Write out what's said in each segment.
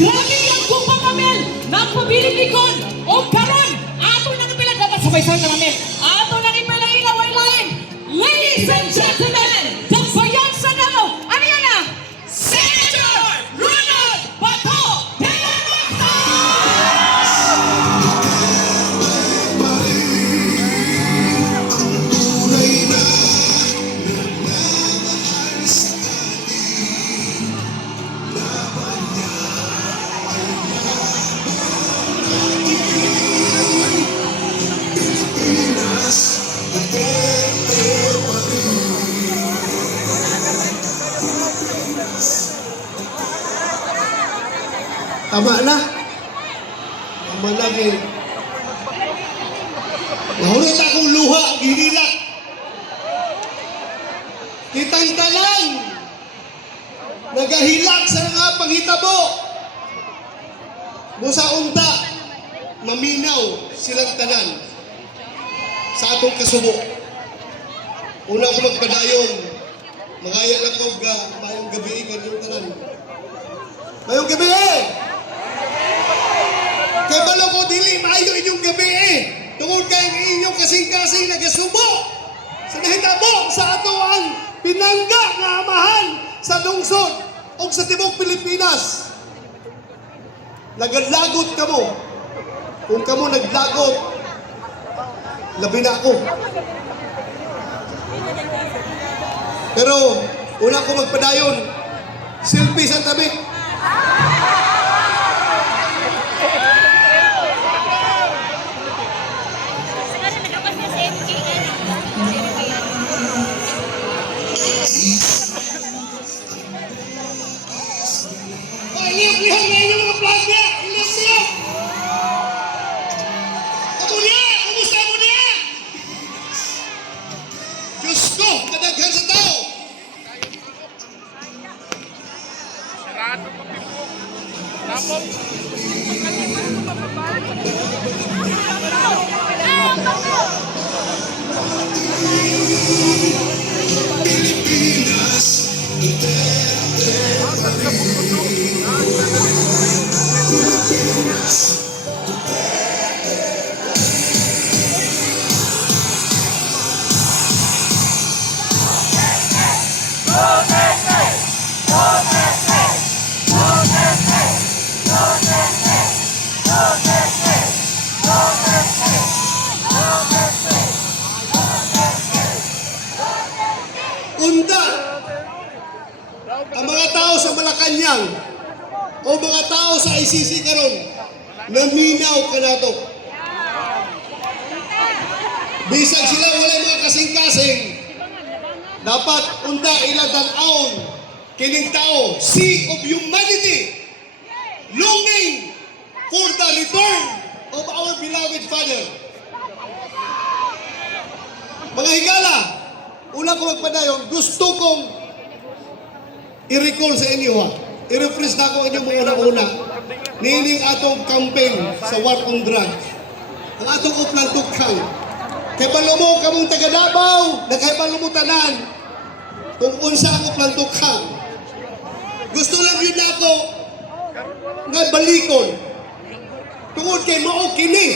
Grabe ang kupang kamel nagpabiling likod o karon ato nang ipilagabat sa baysan na kamel ato nang ipilailaw lain. Ladies and gentlemen, the bayan sa Davao, ano yan na? Senator Ronald Bato de la Rosa! Tama na. Tama na kay. Nahulot akong luha, ginilak. Kitang tanan. Nagahilak sa nga panghitabo. Busa unta, maminaw silang tanan sa atong kasubo. Una ko magpadayon, mangayan ako mayong gabi kanyang tanan. Mayong gabi eh! Kaya balo ko dili maayo inyong gabi eh. Tungod kayo inyong kasing-kasing nagasubo sa nahitabo sa ato ang pinangga nga amahan sa lungsod o sa tibok Pilipinas. Naglagot kamo. Kung kamo naglagot, labi na ako. Pero una ko magpadayon, selfie sa tabi. Iliyap-lihap na inyong mga vlog niya! Iliyap-lihap! Ako niya! Kumusta mo niya? Diyos ko! Kadaghan sa tao! Sarado ko pipo. Tapos, Pilipinas, Unda, ang mga tao sa Malacanang o mga tao sa ICC karon, naminaw ka na to. Bisag sila wala mga kasing-kasing, dapat unda iladanaon kining tao, sea of humanity, longing for the return of our beloved Father. Mga higala, una ko magpadayon, gusto kong i-recall sa inyo ha. I-refresh na ako inyong mga una-una. Nining atong campaign sa war on drugs. Ang atong uplang tukhang. Kay balumo kamong taga Davao, nakay balumo tanan. Kung unsa ang uplang tukhang. Gusto lang yun ako nga balikon. Tungod kay mao kini.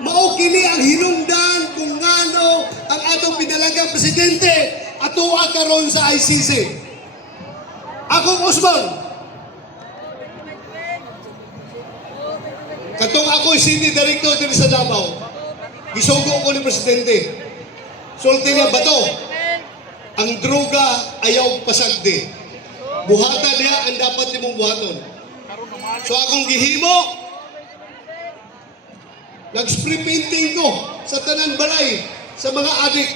Mao kini ang hinungdan kung ngano ang atong pinalagang presidente atoa karon sa ICC. Akong Osman. Katong ako'y City Director din sa Davao. Gisugo ko ni presidente. Sulti niya bato. ang droga ayaw pasagdi. Buhatan niya ang dapat nimong buhaton. So akong gihimo, nag-spray painting ko sa tanan balay, sa mga adik.